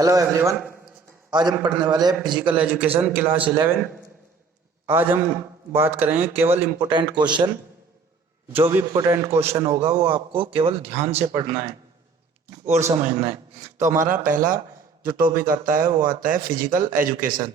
Hello everyone. आज हम पढ़ने वाले हैं फिजिकल एजुकेशन क्लास 11। आज हम बात करेंगे केवल इम्पोर्टेंट क्वेश्चन। जो भी इम्पोर्टेंट क्वेश्चन होगा वो आपको केवल ध्यान से पढ़ना है और समझना है। तो हमारा पहला जो टॉपिक आता है वो आता है फिजिकल एजुकेशन।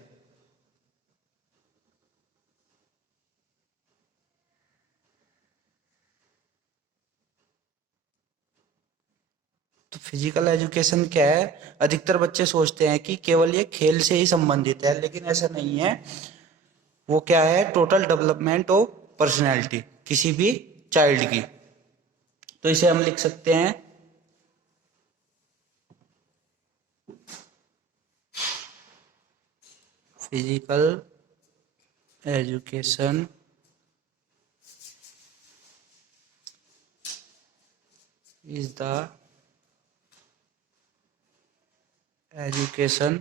तो फिजिकल एजुकेशन क्या है? अधिकतर बच्चे सोचते हैं कि केवल ये खेल से ही संबंधित है, लेकिन ऐसा नहीं है। वो क्या है? टोटल डेवलपमेंट ऑफ पर्सनैलिटी किसी भी चाइल्ड की। तो इसे हम लिख सकते हैं physical education is the education,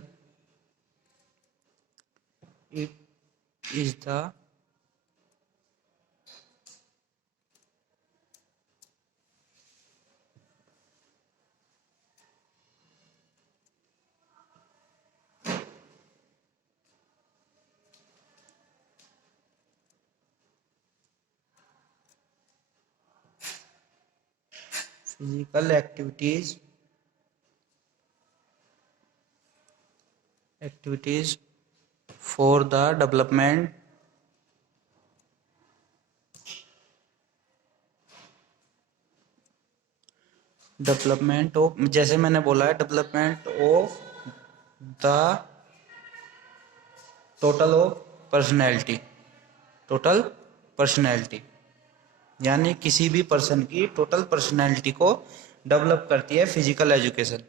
it is the physical activities for the development of, जैसे मैंने बोला है, development of the total of personality. Total personality यानी किसी भी पर्सन की टोटल पर्सनैलिटी को डेवलप करती है physical education.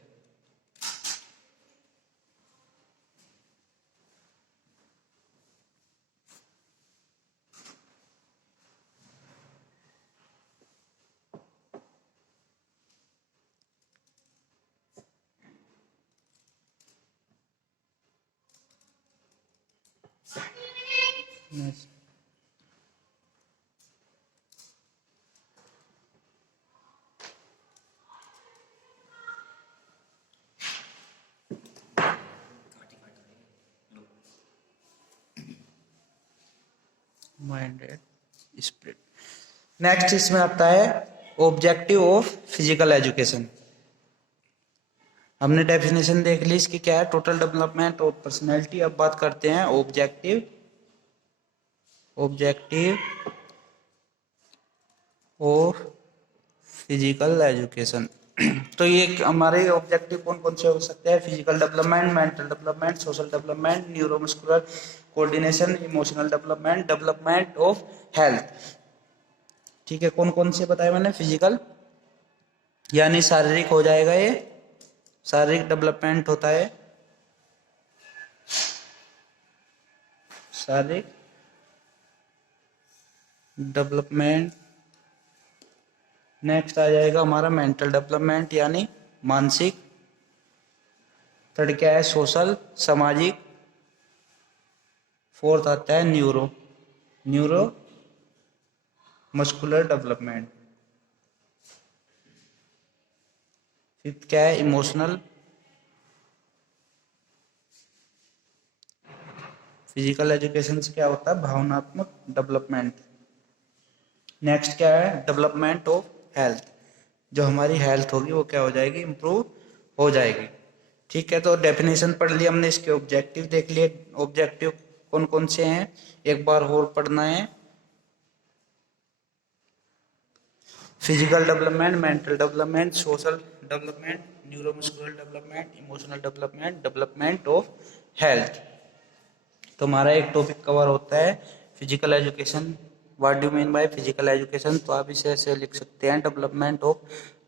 Minded spirit. Next इसमें आता है ऑब्जेक्टिव ऑफ फिजिकल एजुकेशन। हमने डेफिनेशन देख ली इसकी, क्या है? Total development of personality. अब बात करते हैं ऑब्जेक्टिव ऑफ फिजिकल एजुकेशन। तो ये हमारे ऑब्जेक्टिव कौन कौन से हो सकते हैं? Physical development, mental development, social development, neuromuscular coordination, emotional development, development of health. ठीक है, कौन कौन से बताए मैंने? फिजिकल यानी शारीरिक हो जाएगा, ये शारीरिक डेवलपमेंट होता है, शारीरिक डेवलपमेंट। नेक्स्ट आ जाएगा हमारा मेंटल डेवलपमेंट यानी मानसिक। थर्ड क्या है? सोशल, सामाजिक। फोर्थ आता है न्यूरो मस्कुलर डेवलपमेंट। फिफ्थ क्या है? इमोशनल। फिजिकल एजुकेशन से क्या होता है? भावनात्मक डेवलपमेंट। नेक्स्ट क्या है? Development of health. जो हमारी हेल्थ होगी वो क्या हो जाएगी? इम्प्रूव हो जाएगी। ठीक है, तो डेफिनेशन पढ़ लिया हमने, इसके ऑब्जेक्टिव देख लिए। ऑब्जेक्टिव कौन कौन से हैं एक बार और पढ़ना है। Physical development, mental development, social development, neuromuscular development, emotional development, development of health. तो हमारा एक टॉपिक कवर होता है physical education. What do mean by physical education? तो आप इसे ऐसे लिख सकते हैं, डेवलपमेंट ऑफ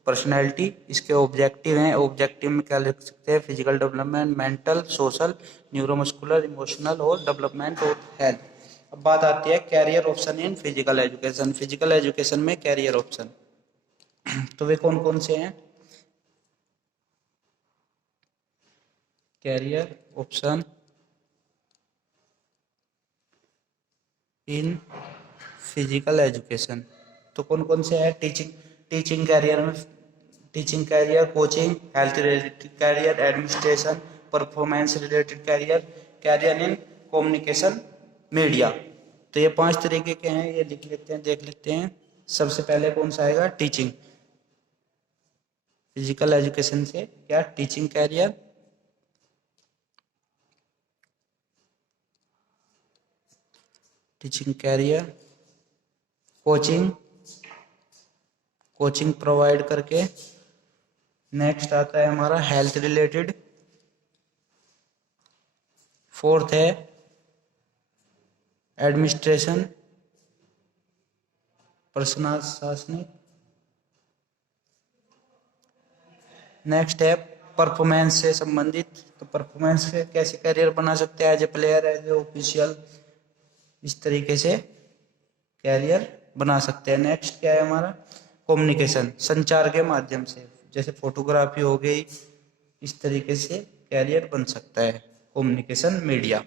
पर्सनैलिटी। इसके ऑब्जेक्टिव हैं, ऑब्जेक्टिव में क्या लिख सकते हैं? Physical development, mental, social, neuromuscular, emotional और डेवलपमेंट ऑफ हेल्थ। अब बात आती है career option in physical education. Physical education में कैरियर ऑप्शन तो वे कौन कौन से हैं? Career option in physical education तो कौन कौन से है? टीचिंग कैरियर में teaching career, coaching, health related career, administration, performance related career, career in communication media. तो ये 5 तरीके के हैं, ये लिख लेते हैं, देख लेते हैं। सबसे पहले कौन सा आएगा? टीचिंग। फिजिकल एजुकेशन से क्या? Teaching career. Teaching career, coaching, coaching provide करके। नेक्स्ट आता है हमारा हेल्थ रिलेटेड। फोर्थ है एडमिनिस्ट्रेशन, प्रशासनिक। नेक्स्ट है परफॉर्मेंस से संबंधित। तो परफॉर्मेंस से कैसे करियर बना सकते हैं? As a player, as a official, इस तरीके से कैरियर बना सकते हैं। नेक्स्ट क्या है हमारा? कम्युनिकेशन, संचार के माध्यम से, जैसे फोटोग्राफी हो गई, इस तरीके से कैरियर बन सकता है कम्युनिकेशन मीडिया।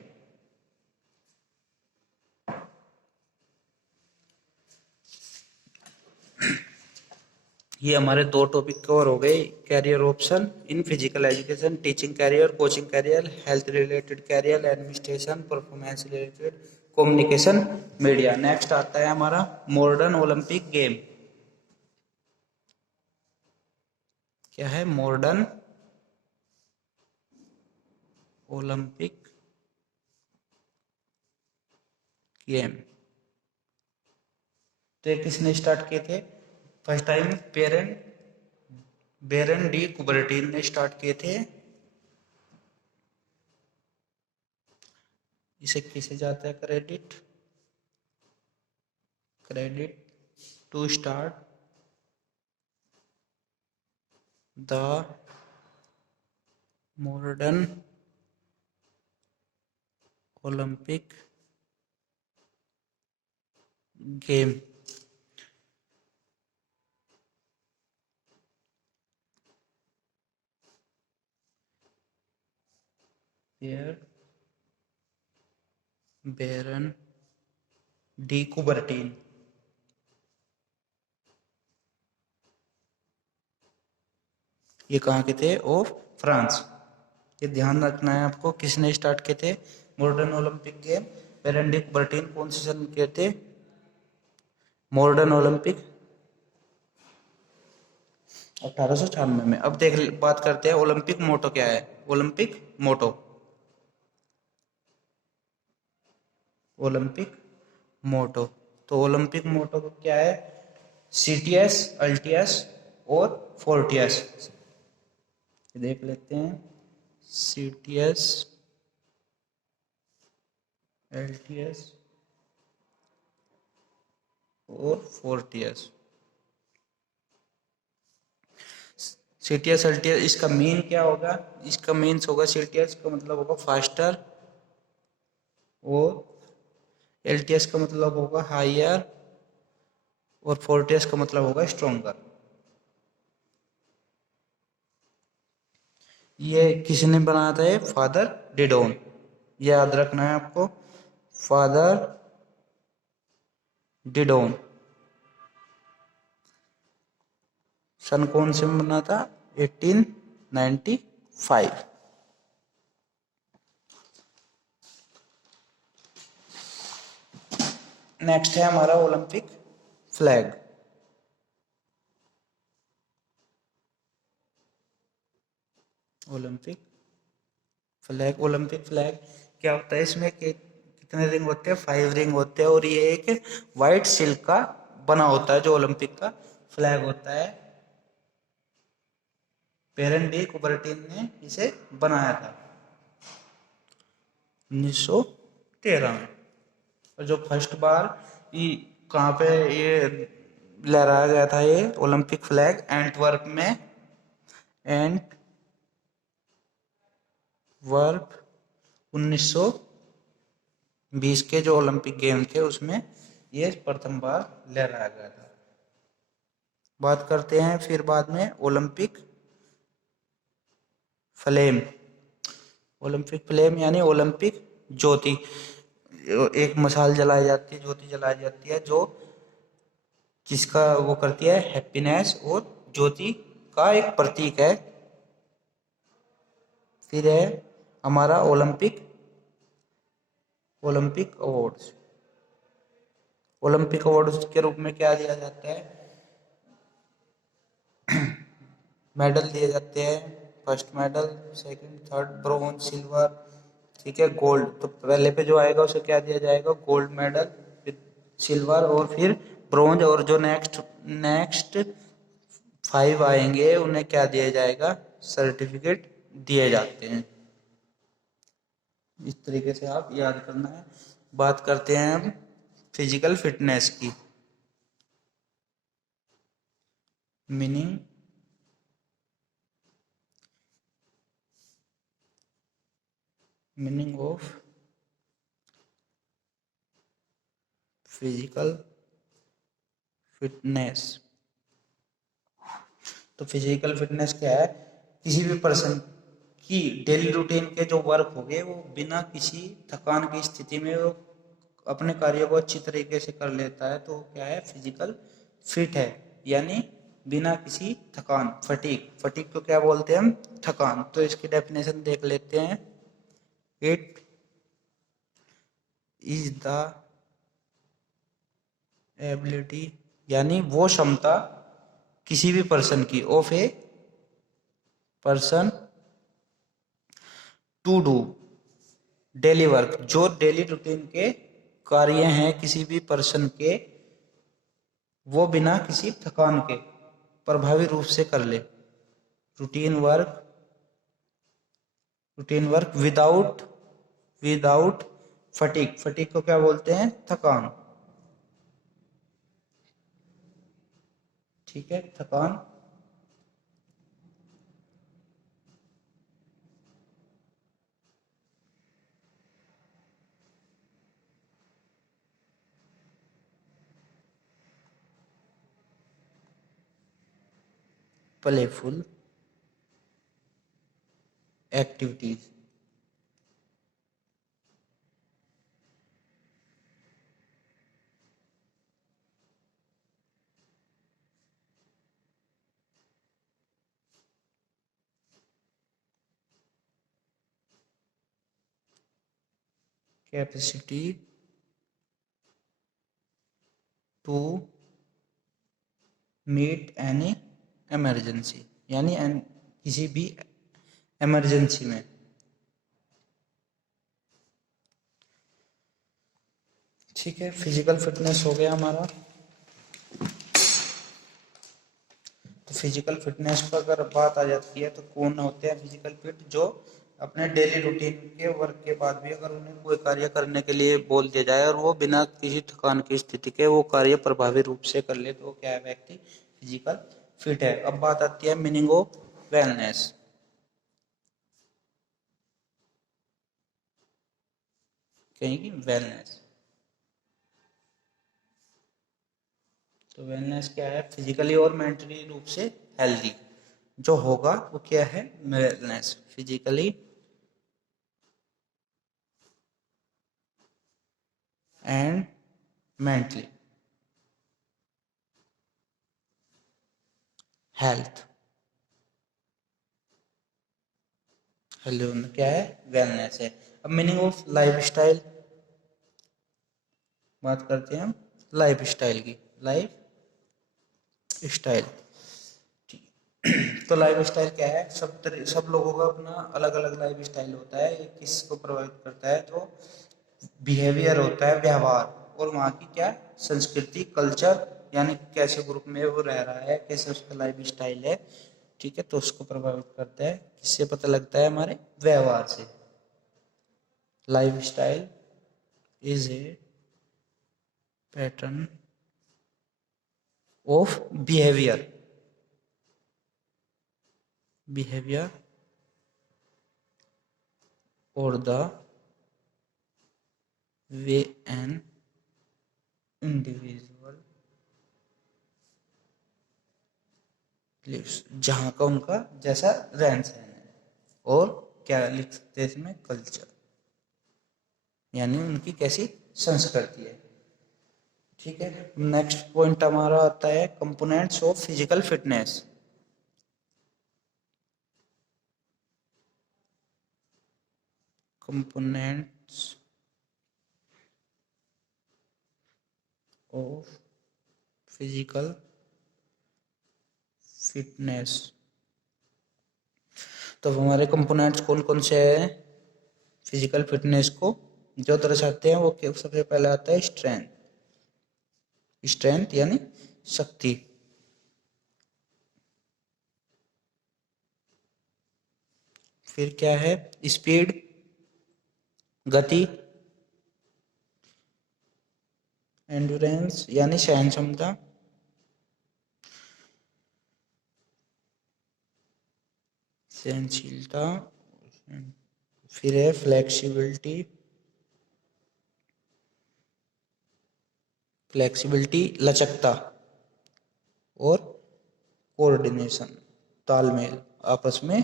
ये हमारे 2 टॉपिक कवर हो गए। Career option in physical education, teaching career, coaching career, health related career, administration, performance related, communication media. Next आता है हमारा मॉडर्न ओलंपिक गेम। क्या है? Modern Olympic game. तो ये किसने स्टार्ट किए थे? First time Baron de Coubertin ने स्टार्ट किए थे। इसे किसे जाता है credit? Credit to start the modern Olympic game. Baron de Coubertin. ये कहाँ के थे? Of France. ये ध्यान रखना है आपको, किसने स्टार्ट किए थे modern Olympic game? Baron de कुबर्टीन। कौन से सन के थे? मॉडर्न ओलंपिक 1896 में। अब देख बात करते हैं ओलंपिक मोटो क्या है। ओलंपिक मोटो, ओलंपिक मोटो। तो ओलंपिक मोटो क्या है? सीटीएस, अल्टीएस और फोर्टियस। देख लेते हैं। सीटीएस, एलटीएस और फोर्टियस। सीटीएस, एलटीएस, इसका मीन क्या होगा? इसका मीन्स होगा, सीटीएस का मतलब होगा फास्टर और एलटीएस का मतलब होगा हायर और फोर्टियस का मतलब होगा स्ट्रॉन्गर। ये किसने बनाया था? ये फादर डिडोन। याद रखना है आपको, फादर डिडोन। सन कौन से में बना था? 1895। नेक्स्ट है हमारा Olympic flag. Olympic flag, Olympic flag क्या होता है? इसमें कितने रिंग होते हैं? 5 रिंग होते हैं। और ये एक वाइट सिल्क का बना होता है जो ओलंपिक का फ्लैग होता है। बेरन डी कुबर्टीन ने इसे बनाया था 1913 में। और जो फर्स्ट बार कहाँ पे ये लहराया गया था ये ओलंपिक फ्लैग? एंटवर्प में। एंटवर्प 1920 के जो ओलंपिक गेम थे उसमें ये प्रथम बार लहराया गया था। बात करते हैं फिर बाद में ओलंपिक फ्लेम। ओलंपिक फ्लेम यानी ओलंपिक ज्योति। एक मशाल जलाई जाती है, ज्योति जलाई जाती है, जो जिसका वो करती है हैप्पीनेस और ज्योति का एक प्रतीक है। फिर है हमारा ओलंपिक अवार्ड्स। ओलंपिक अवार्ड्स के रूप में क्या दिया जाता है? मेडल दिए जाते हैं, first medal, second, third, bronze, silver, ठीक है, गोल्ड। तो पहले पे जो आएगा उसे क्या दिया जाएगा? गोल्ड मेडल, फिर सिल्वर और फिर ब्रॉन्ज, और जो नेक्स्ट नेक्स्ट 5 आएंगे उन्हें क्या दिया जाएगा? सर्टिफिकेट दिए जाते हैं। इस तरीके से आप याद करना है। बात करते हैं हम फिजिकल फिटनेस की। Meaning of physical fitness. तो फिजिकल फिटनेस क्या है? किसी भी पर्सन की डेली रूटीन के जो वर्क हो गए वो बिना किसी थकान की स्थिति में वो अपने कार्य को अच्छी तरीके से कर लेता है, तो क्या है? फिजिकल फिट है। यानी बिना किसी थकान, फटीक को क्या बोलते हैं हम? थकान। तो इसकी डेफिनेशन देख लेते हैं। इट इज द एबिलिटी, यानी वो क्षमता किसी भी पर्सन की, of a person to do daily work, जो डेली रूटीन के कार्य हैं किसी भी पर्सन के, वो बिना किसी थकान के प्रभावी रूप से कर ले। रूटीन वर्क विदाउट फटीक को क्या बोलते हैं? थकान। ठीक है, थकान। Playful activities. Capacity to meet any emergency, यानी किसी भी इमरजेंसी में। ठीक है, फिजिकल फिटनेस हो गया हमारा। तो फिजिकल फिटनेस पर अगर बात आ जाती है तो कौन होते हैं फिजिकल फिट? जो अपने डेली रूटीन के वर्क के बाद भी अगर उन्हें कोई कार्य करने के लिए बोल दिया जाए और वो बिना किसी थकान की स्थिति के वो कार्य प्रभावी रूप से कर ले, तो वो क्या है? व्यक्ति फिजिकल फिट है। अब बात आती है मीनिंग ऑफ वेलनेस। कहेंगे वेलनेस। तो वेलनेस क्या है? फिजिकली और मेंटली रूप से हेल्दी जो होगा वो क्या है? Wellness. Physically and mentally health. Health क्या है? वेलनेस है। अब मीनिंग ऑफ लाइफ स्टाइल बात करते हैं हम। लाइफ स्टाइल की, लाइफ स्टाइल। तो लाइफ स्टाइल क्या है? सब लोगों का अपना अलग अलग लाइफ स्टाइल होता है। ये किसको प्रभावित करता है? तो बिहेवियर होता है, व्यवहार, और वहाँ की क्या संस्कृति, कल्चर, यानी कैसे ग्रुप में वो रह रहा है, कैसे उसका लाइफ स्टाइल है। ठीक है, तो उसको प्रभावित करता है। किससे पता लगता है? हमारे व्यवहार से। Lifestyle is a pattern of behaviour और the way an individual lives, जहाँ का उनका जैसा रहन सहन है। और क्या लिख सकते हैं इसमें? कल्चर, यानी उनकी कैसी संस्कृति है। ठीक है, नेक्स्ट पॉइंट हमारा आता है components of physical fitness. Components of physical fitness. तो हमारे कंपोनेंट्स कौन कौन से हैं फिजिकल फिटनेस को जो दर्शाते हैं? वो सबसे पहले आता है स्ट्रेंथ। स्ट्रेंथ यानी शक्ति। फिर क्या है? स्पीड, गति। एंड्योरेंस यानी सहन क्षमता। सहनशीलता। फिर है फ्लेक्सिबिलिटी। फ्लेक्सिबिलिटी लचकता। और कोऑर्डिनेशन तालमेल, आपस में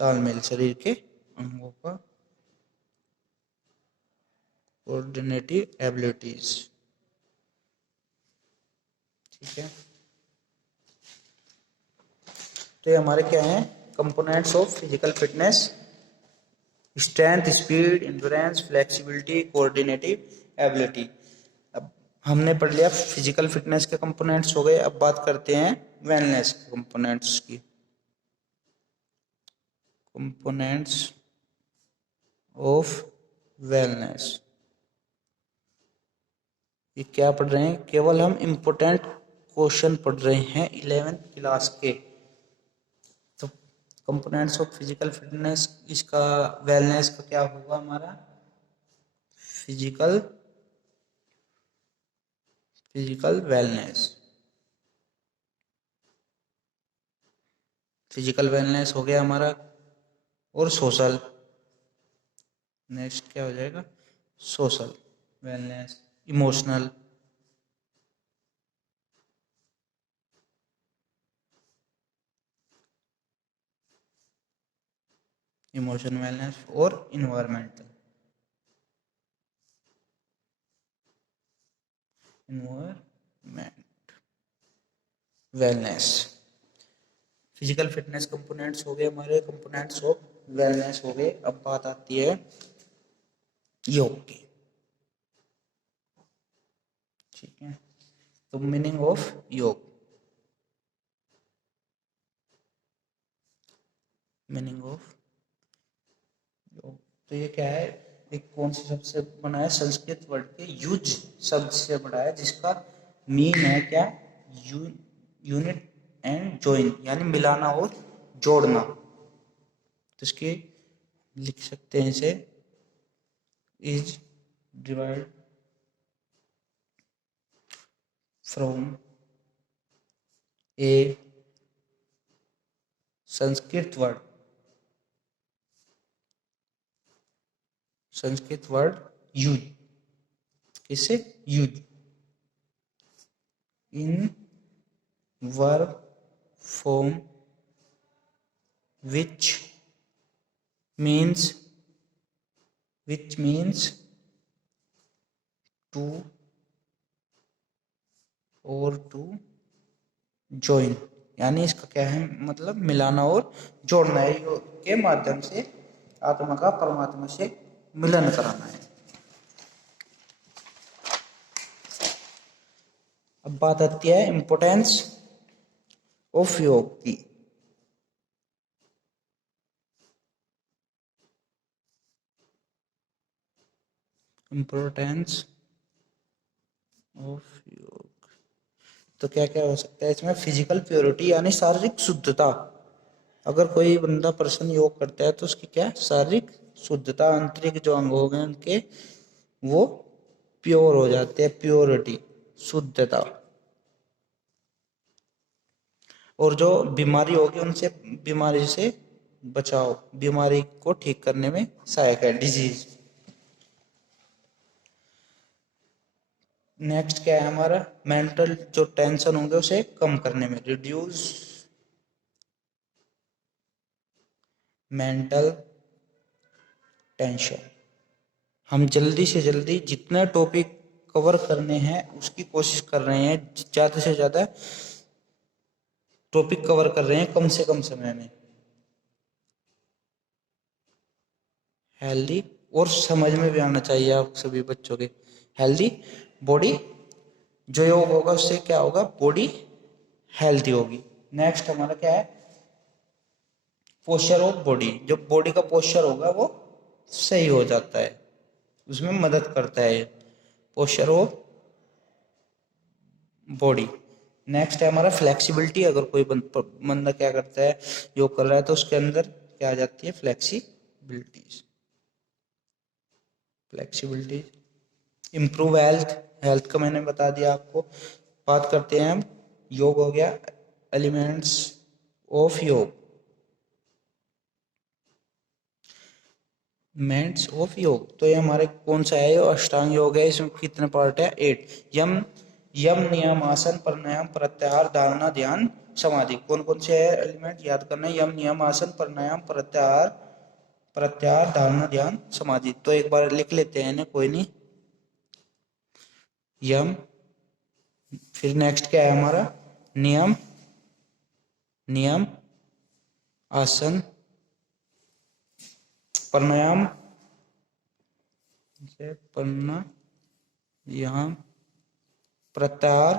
तालमेल, शरीर के अंगों का कोऑर्डिनेटिव एबिलिटीज। ठीक है, तो ये हमारे क्या हैं components of physical fitness? Strength, speed, endurance, flexibility, coordinative ability. अब हमने पढ़ लिया फिजिकल फिटनेस के कंपोनेंट्स हो गए। अब बात करते हैं वेलनेस के कंपोनेंट्स की। Components of wellness. ये क्या पढ़ रहे हैं? केवल हम इम्पोर्टेंट क्वेश्चन पढ़ रहे हैं 11th क्लास के। तो कंपोनेंट्स ऑफ फिजिकल फिटनेस, इसका वेलनेस का क्या होगा हमारा? Physical wellness. फिजिकल वेलनेस हो गया हमारा। और सोशल, नेक्स्ट क्या हो जाएगा? Social wellness, emotional, emotion wellness और environmental environment wellness. Physical fitness components हो गए हमारे, कंपोनेंट्स ऑफ वेलनेस हो गए। अब बात आती है योग की। ठीक है, तो मीनिंग ऑफ योग। मीनिंग ऑफ योग, तो ये क्या है? एक कौन से शब्द से बना है? संस्कृत वर्ड के युज शब्द से बना है, जिसका मीन है क्या? यूनिट एंड ज्वाइन, यानी मिलाना और जोड़ना। तो इसके लिख सकते हैं इसे, is derived from a Sanskrit word यूज। किससे? यूज in verb form which means to or to join, यानी इसका क्या है मतलब? मिलाना और जोड़ना है। योग के माध्यम से आत्मा का परमात्मा से मिलन कराना है। अब बात आती है इंपोर्टेंस ऑफ योग की। इंपोर्टेंस ऑफ योग, तो क्या क्या हो सकता है इसमें? फिजिकल प्योरिटी यानी शारीरिक शुद्धता। अगर कोई बंदा पर्सन योग करता है तो उसकी क्या? शारीरिक शुद्धता, आंतरिक जो अंग हो गए उनके वो प्योर हो जाते हैं, प्योरिटी, शुद्धता। और जो बीमारी होगी उनसे, बीमारी से बचाओ, बीमारी को ठीक करने में सहायक है, डिजीज। नेक्स्ट क्या है हमारा? मेंटल जो टेंशन होंगे उसे कम करने में, रिड्यूस मेंटल टेंशन। हम जल्दी से जल्दी जितने टॉपिक कवर करने हैं उसकी कोशिश कर रहे हैं, ज्यादा से ज्यादा टॉपिक कवर कर रहे हैं कम से कम समय में। हेल्दी और समझ में भी आना चाहिए आप सभी बच्चों के। हेल्दी बॉडी, जो योग होगा उससे क्या होगा, बॉडी हेल्दी होगी। नेक्स्ट हमारा क्या है, पोस्चर ऑफ बॉडी। जो बॉडी का पोस्चर होगा वो सही हो जाता है, उसमें मदद करता है पोस्चर ऑफ बॉडी। नेक्स्ट है हमारा फ्लेक्सिबिलिटी। अगर कोई बंदा क्या करता है, योग कर रहा है, तो उसके अंदर क्या आ जाती है, flexibility. Flexibility improve health, health का मैंने बता दिया आपको। बात करते हैं हम, योग हो गया, एलिमेंट्स ऑफ योग, मेंट्स ऑफ योग। तो ये हमारे कौन सा है, ये अष्टांग योग है। इसमें कितने पार्ट है, 8। यम, यम नियम आसन प्राणायाम प्रत्याहार धारणा ध्यान समाधि। कौन कौन से है एलिमेंट याद करना है, यम नियम आसन प्राणायाम प्रत्याहार, प्रत्याहार धारणा ध्यान समाधि। तो एक बार लिख लेते हैं ना, कोई नहीं। यम, फिर नेक्स्ट क्या है हमारा, नियम, नियम आसन प्राणायाम, प्राणायाम प्रत्याहार,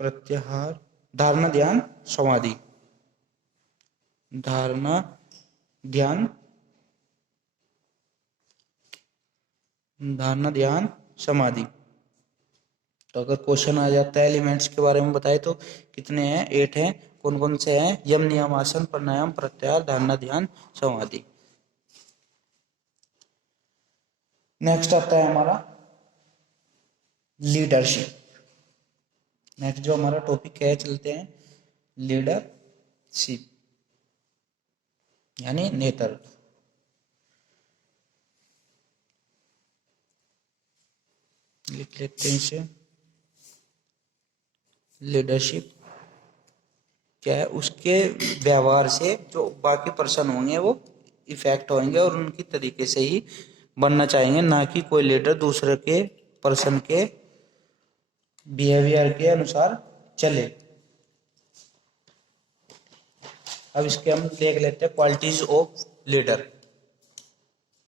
प्रत्याहार धारणा ध्यान समाधि, धारणा ध्यान, धारणा ध्यान समाधि। तो अगर क्वेश्चन आ जाता है एलिमेंट्स के बारे में बताए तो कितने हैं, 8 हैं। कौन कौन से हैं, यम नियम आसन प्राणायाम प्रत्याहार धारणा ध्यान समाधि। नेक्स्ट आता है हमारा लीडरशिप। नेक्स्ट जो हमारा टॉपिक है, चलते हैं लीडरशिप यानी नेतृत्व। लिख लेते हैं इसे। लीडरशिप क्या है, उसके व्यवहार से जो बाकी पर्सन होंगे वो इफेक्ट होंगे और उनकी तरीके से ही बनना चाहेंगे, ना कि कोई लीडर दूसरे के पर्सन के बिहेवियर के अनुसार चले। अब इसके हम देख लेते हैं क्वालिटीज ऑफ लीडर।